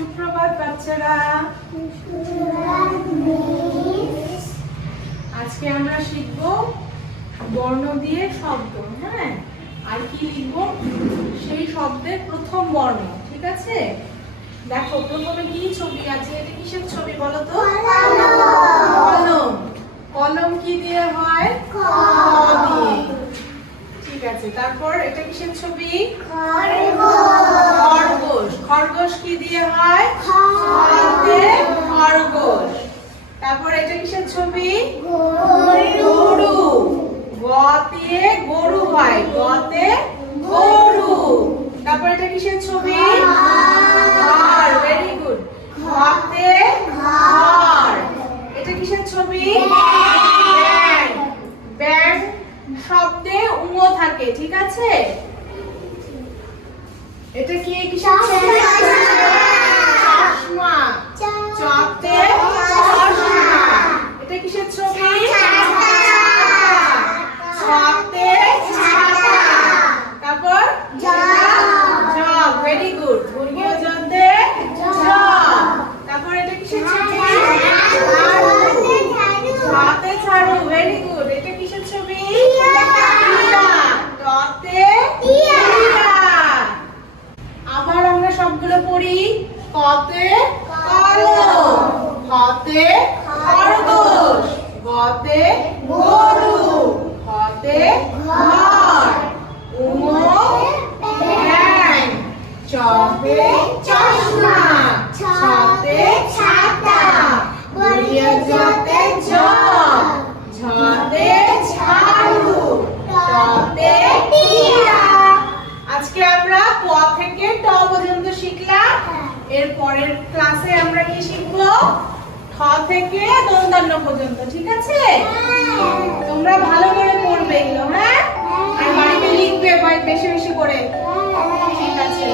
সুপ্রভাত বাচ্চারা। আজকে আমরা শিখব বর্ণ দিয়ে শব্দ। হ্যাঁ, আর কি লিখব? সেই শব্দের প্রথম বর্ণ। ঠিক আছে, দেখো প্রথমে কি ছবি আছে? এটা কিসের ছবি বলো তো? কলম। কলম কি দিয়ে হয়? ক দিয়ে। ঠিক আছে, তারপর এটা কিসের ছবি? খরগোশ। খরগোশ কি দিয়ে হয়? খ দিয়ে খরগোশ। তারপর এটা কিসের ছবি? গরু। গ দিয়ে গরু হয়, গ তে গরু। তারপর এটা কিসের ছবি? ঘর। Very good. ঘ তে ঘর। এটা কিসের ছবি? ব্যাঙ। ব্যাঙ শব্দে উম থাকে। ঠিক আছে, এটা কি কিসের ছবি? চশমা। চতে চশমা। এটা কিসের ছবি? ছতে ছাতা। তারপর জগ। Very good. মুরগিও জতে জগ। তারপর এটা কিসের ছবি? হাতে ঝাড়ু। Very good. এটা কিসের ছবি? টতে টিয়া। আবার আমরা সবগুলো পড়ি। কতে কলম, খতে খরগোশ, গতে গরু, হতে ঘর, উমো ব্যাঙ, চতে চশমা, ছতে ছাতা, গড়িয়া জতে জগ, ঝতে ঝাড়ু, টতে টিয়া। আজকে আমরা ক থেকে ট পর্যন্ত শিখলাম। এর পরের ক্লাসে আমরা কি শিখবো? ঠ থেকে দন্তান্ন পর্যন্ত। ঠিক আছে, তোমরা ভালো করে পড়বে এগুলো। হ্যাঁ, আর বাড়িতে লিখবে বেশি বেশি করে। ঠিক আছে।